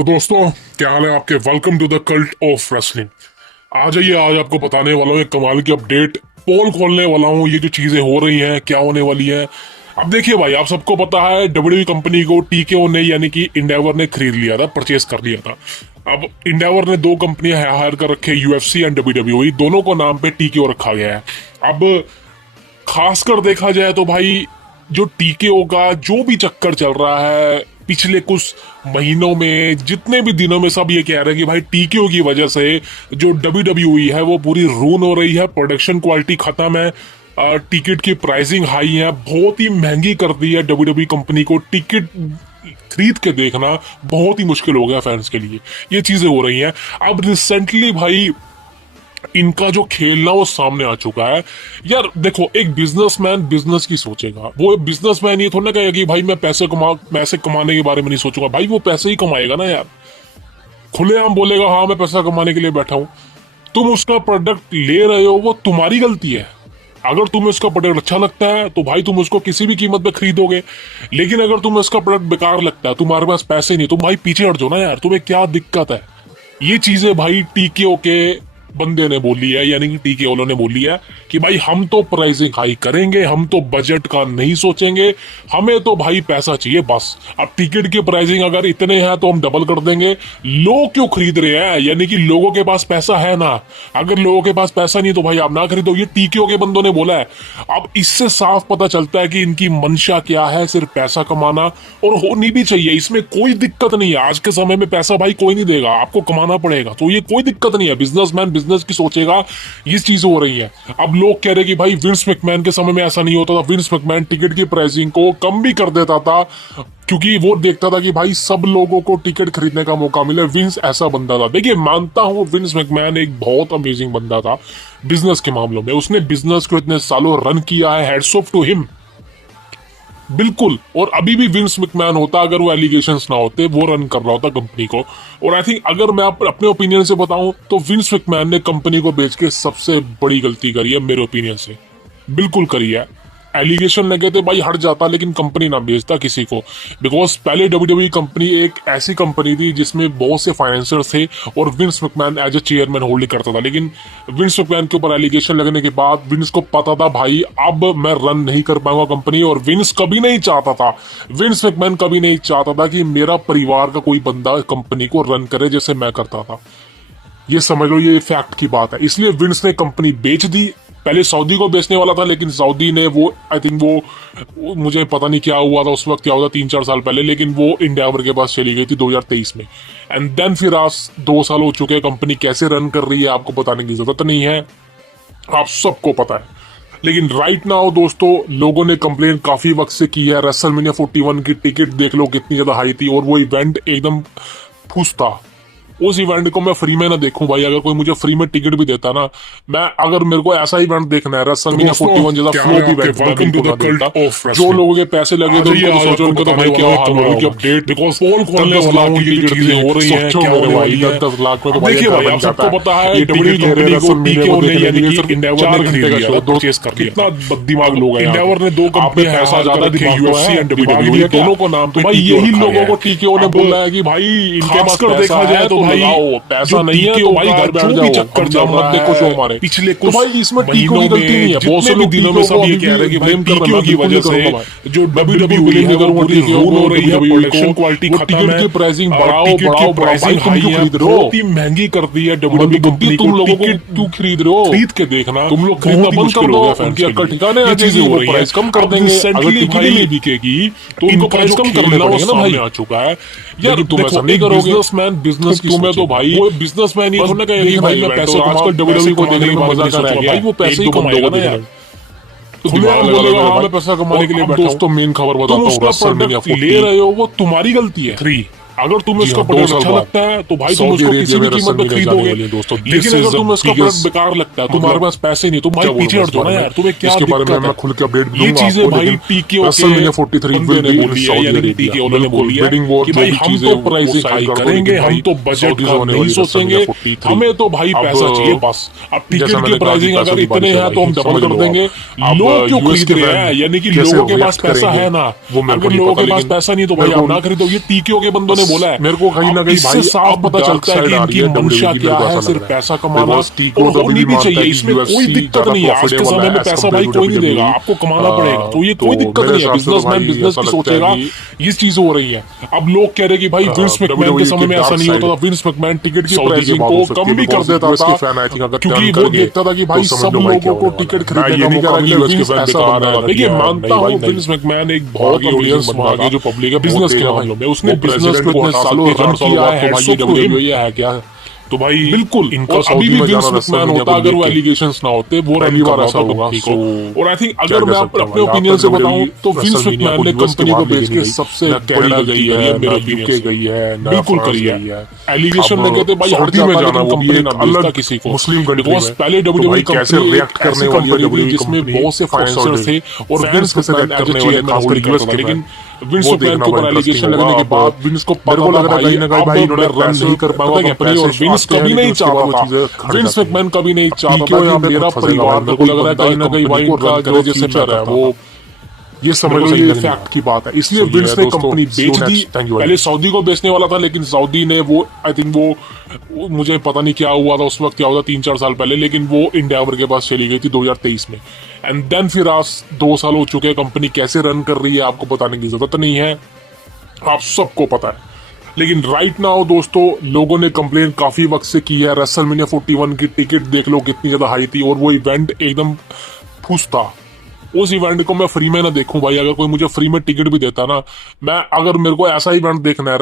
तो दोस्तों, क्या हाल है आपके। Welcome to the cult of wrestling. आ जाइए, आज आपको बताने वाला हूँ एक कमाल की अपडेट। पोल खोलने वाला हूँ, ये जो चीजें हो रही हैं क्या होने वाली है। अब देखिए भाई, आप सबको पता है डब्ल्यूडब्ल्यूई कंपनी को टीकेओ ने यानी कि इंडेवर ने खरीद लिया था, परचेस कर लिया था। अब इंडेवर ने दो कंपनियां हायर कर रखे, यूएफसी एंड डब्ल्यूडब्ल्यूई, दोनों को नाम पे टीकेओ रखा गया है। अब खासकर देखा जाए तो भाई, जो टीकेओ का जो भी चक्कर चल रहा है पिछले कुछ महीनों में, जितने भी दिनों में, सब ये कह रहे हैं कि भाई टीकेओ की वजह से जो डब्ल्यूडब्ल्यूई है वो पूरी रून हो रही है, प्रोडक्शन क्वालिटी खत्म है, टिकट की प्राइसिंग हाई है, बहुत ही महंगी कर दी है डब्ल्यूडब्ल्यूई कंपनी को। टिकट खरीद के देखना बहुत ही मुश्किल हो गया फैंस के लिए, ये चीजें हो रही हैं। अब रिसेंटली भाई इनका जो खेलना वो सामने आ चुका है। यार देखो, एक बिजनेसमैन बिजनेस की सोचेगा, वो बिजनेसमैन ये थोड़ा ना कहेगा कि भाई मैं पैसे कमाने के बारे में नहीं सोचूंगा। भाई वो पैसे ही कमाएगा ना यार, खुलेआम बोलेगा हाँ मैं पैसा कमाने के लिए बैठा हूं। तुम उसका प्रोडक्ट ले रहे हो, वो तुम्हारी गलती है। अगर तुम्हें उसका प्रोडक्ट अच्छा लगता है तो भाई तुम उसको किसी भी कीमत पे खरीदोगे, लेकिन अगर तुम्हें उसका प्रोडक्ट बेकार लगता है, तुम्हारे पास पैसे नहीं, तुम भाई पीछे हट जाओ ना यार, तुम्हें क्या दिक्कत है। ये चीजें भाई टीकेओ के बंदे ने बोली है, यानी कि टीकेओ ने बोली है कि भाई हम तो प्राइसिंग हाई करेंगे, हम तो बजट का नहीं सोचेंगे, हमें तो भाई पैसा चाहिए बस। अब टिकट की प्राइसिंग अगर इतने हैं तो हम डबल कर देंगे। लोग क्यों खरीद रहे हैं, यानी कि लोगों के पास पैसा है ना। अगर लोगों के पास पैसा नहीं तो भाई आप ना खरीदो, ये टीकेओ के बंदों ने बोला है। अब इससे साफ पता चलता है कि इनकी मंशा क्या है, सिर्फ पैसा कमाना, और होनी भी चाहिए, इसमें कोई दिक्कत नहीं है। आज के समय में पैसा भाई कोई नहीं देगा, आपको कमाना पड़ेगा, तो ये कोई दिक्कत नहीं है। बिजनेसमैन बिजनेस की सोचेगा, ये चीज हो रही है। अब लोग कह रहे कि भाई विंस मैकमैन के समय में ऐसा नहीं होता था, विंस मैकमैन टिकट की प्राइसिंग को कम भी कर देता था, क्योंकि वो देखता था कि भाई सब लोगों को टिकट खरीदने का मौका मिले। विंस ऐसा बंदा था। देखिए, मानता हूं विंस मैकमैन एक बहुत अमेजिंग बंदा था बिजनेस के मामलों में, उसने बिजनेस को इतने सालों रन किया है, हेड्स ऑफ टू हिम, बिल्कुल। और अभी भी विंस मैकमैन होता, अगर वो एलिगेशंस ना होते, वो रन कर रहा होता कंपनी को। और आई थिंक अगर मैं अपने ओपिनियन से बताऊं तो विंस मैकमैन ने कंपनी को बेच के सबसे बड़ी गलती करी है मेरे ओपिनियन से, बिल्कुल करी है। एलिगेशन लगे थे भाई हट जाता, लेकिन कंपनी ना बेचता किसी को, बिकॉज पहले डब्ल्यूडब्ल्यूई कंपनी एक ऐसी कंपनी थी जिसमें बहुत से फाइनेंसर थे और Vince McMahon as a chairman hold करता था। लेकिन विंस मैकमैन के ऊपर एलिगेशन लगने के बाद विंस को पता था भाई अब मैं रन नहीं कर पाऊंगा कंपनी, और विंस कभी नहीं चाहता था, विंस मैकमैन कभी नहीं चाहता था कि मेरा परिवार का कोई बंदा कंपनी को रन करे जैसे मैं करता था। ये समझ लो, ये फैक्ट की बात है। इसलिए विंस ने कंपनी बेच दी। पहले सऊदी को बेचने वाला था, लेकिन सऊदी ने वो आई थिंक वो मुझे पता नहीं क्या हुआ था उस वक्त, क्या हुआ था 3-4 साल पहले, लेकिन वो इंडेवर के पास चली गई थी 2023 में। एंड देन फिर आज 2 साल हो चुके हैं, कंपनी कैसे रन कर रही है आपको बताने की जरूरत नहीं है, आप सबको पता है। लेकिन राइट नाउ दोस्तों, लोगों ने कंप्लेन काफी वक्त से की है। रेसलमेनिया 41 की टिकट देख लो कितनी ज्यादा हाई थी, और वो इवेंट एकदम फूस था। उस इवेंट को मैं फ्री में ना देखूं भाई, अगर कोई मुझे फ्री में टिकट भी देता ना, मैं अगर मेरे को ऐसा इवेंट देखना है रेसलमेनिया 41 जैसा flop event, welcome to the cult of wrestling. जो लोगों के पैसे लगे थे उनको तो सोचो, उनको तो भाई क्या हाल होगा की अपडेट, बिकॉज़ पोल खोलने वाला हूं, ये चीजें हो रही हैं क्या होने वाली है। 10 लाख में तो भाई देखिए भाई, आप सबको पता है डब्ल्यूडब्ल्यूई कंपनी को टीकेओ ने यानी कि इंडेवर ने खरीद लिया था, परचेस कर लिया। कितना बददिमाग लोग हैं। इंडेवर ने दो कंपनियां ऐसा ज्यादा दिखा, यूएफसी एंड डब्ल्यूडब्ल्यूई, दोनों को नाम पे भाई यही लोगों को टीकेओ ने बोला है कि भाई इनके पास देखा जाए तो भाई ऐसा नहीं है तो भाई घर बैठ जाओ, चक्कर चल रहा है देखो शो हमारे पिछले कुछ, तो भाई इसमें टीकेओ की गलती नहीं है। बहुत से लोग दिनों में सब ये कह रहे हैं कि भाई टीकेओ की वजह से जो डब्ल्यूडब्ल्यूई है वो पूरी रून हो रही है, प्रोडक्शन क्वालिटी खत्म है, टिकट की प्राइसिंग बढ़ाओ प्राइसिंग हाई है, बहुत ही महंगी कर दी है डब्ल्यूडब्ल्यूई कंपनी। तुम लोगों को क्यों खरीद रहे हो, खरीद के देखना, तुम लोग खरीदना बंद कर दो, उनकी अक्ल ठिकाने आ जाएगी, वो प्राइस कम कर देंगे। अगर टिकट नहीं बिकेगी तो उनको प्राइस कम करने पड़ेगा ना भाई, आ चुका है यार। तुम ऐसा नहीं करोगे, बिजनेसमैन बिजनेस की तुम्हें तो भाई बिजनेसमैन ये थोड़ा कहेगा कि भाई मैं पैसे आजकल डब्ल्यूडब्ल्यूई को देखने में मजा कर रहा है, भाई वो पैसे ही कमाएगा ना यार। तो बोलेगा हाँ मैं पैसा कमाने के लिए बैठा हूं। दोस्तों मेन खबर बताता हूं, रेसलमेनिया ले रहे हो वो तुम्हारी गलती है। 3 अगर तुम्हें उसका प्रोडक्ट अच्छा लगता है तो भाई तुम उसको किसी भी कीमत पे खरीदोगे, लेकिन अगर तुम्हें उसका प्रोडक्ट बेकार लगता है, तुम्हारे पास पैसे नहीं, तुम भाई पीछे हट जाओ ना यार, तुम्हें क्या दिक्कत है। मैं खुल के अपडेट दूंगा, ये चीजें भाई TKO WrestleMania 43 will be in Saudi Arabia, उन्होंने बोली है कि भाई हम तो प्राइसिंग हाई करेंगे, हम तो बजट का नहीं सोचेंगे, हमें तो भाई पैसा चाहिए बस। अब टिकट की प्राइसिंग अगर इतने हैं तो हम डबल कर देंगे। लोग क्यों खरीद रहे हैं, यानी कि लोगों के पास पैसा है ना, अगर लोगों के पास पैसा नहीं तो भाई आप ना खरीदो। ये टीकेओ के बंदों ने बोला है। मेरे को कहीं ना कहीं भाई साफ पता चलता है कि इनकी मंशा क्या है, सिर्फ पैसा कमाना, और होनी भी चाहिए, इसमें कोई दिक्कत नहीं है। आज के समय में पैसा भाई कोई नहीं देगा, आपको कमाना पड़ेगा, तो ये कोई दिक्कत नहीं है। बिजनेसमैन बिजनेस की सोचेगा, ये चीज हो रही है। अब लोग कह रहे कि भाई विंस मैकमैन के समय में ऐसा नहीं होता था, विंस मैकमैन टिकट की प्राइसिंग को कम भी कर देता था, क्योंकि वो देखता था कि भाई सब लोगों को टिकट खरीदने का मौका मिले, विंस ऐसा बना है। देखिए मानता हूँ विंस मैकमैन एक बहुत ऑडियंस बना जो पब्लिक है बिजनेस के मामलों में, उसने बिजनेस को इतने सालों रन किया है क्या, तो भाई बिल्कुल इनका अभी भी विंस मैकमैन होता अगर वो एलिगेशंस ना होते, वो रन कर रहा था कंपनी को। और आई थिंक अगर मैं अपने ओपिनियन से बताऊं तो विंस मैकमैन ने कंपनी को बेच के सबसे बड़ी गई है, मेरे ओपिनियन से गई है, बिल्कुल करी है। एलिगेशन लगे थे भाई हर जगह जाना, वो भी ना बेचता किसी को मुस्लिम कंट्री में। पहले डब्ल्यूडब्ल्यूई कैसे रिएक्ट करने वाली थी जिसमें बहुत से फाइनेंसर्स थे और Vince McMahon as a chairman hold करता था, लेकिन विंस मैकमैन के ऊपर एलिगेशन लगने के बाद विंस को पता लगा कहीं ना कहीं भाई इन्होंने रन नहीं कर पाया कंपनी, और विंस कभी नहीं चाहता था, विंस मैकमैन कभी नहीं चाहता था कि मेरा परिवार, मेरे को लग रहा है कहीं ना कहीं भाई उनका जो फ्यूचर है वो, ये समझ लो ये फैक्ट की बात है। इसलिए विंस ने कंपनी बेच दी। पहले सऊदी को बेचने वाला था, लेकिन सऊदी ने वो आई थिंक वो मुझे पता नहीं क्या हुआ था उस वक्त, क्या हुआ था 3-4 साल पहले, लेकिन वो इंडेवर के पास चली गई थी 2023 में। एंड देन फिर आज 2 साल हो चुके हैं, कंपनी कैसे रन कर रही है आपको बताने की जरूरत नहीं है, आप सबको पता है। लेकिन राइट नाउ दोस्तों लोगों ने कंप्लेन काफी वक्त से की है। रेसलमेनिया 41 की टिकट देख लो कितनी ज्यादा हाई थी, और वो इवेंट एकदम फुस था। उस इवेंट को मैं फ्री में ना देखूं भाई, अगर कोई मुझे फ्री में टिकट भी देता ना, मैं अगर मेरे को ऐसा इवेंट देखना है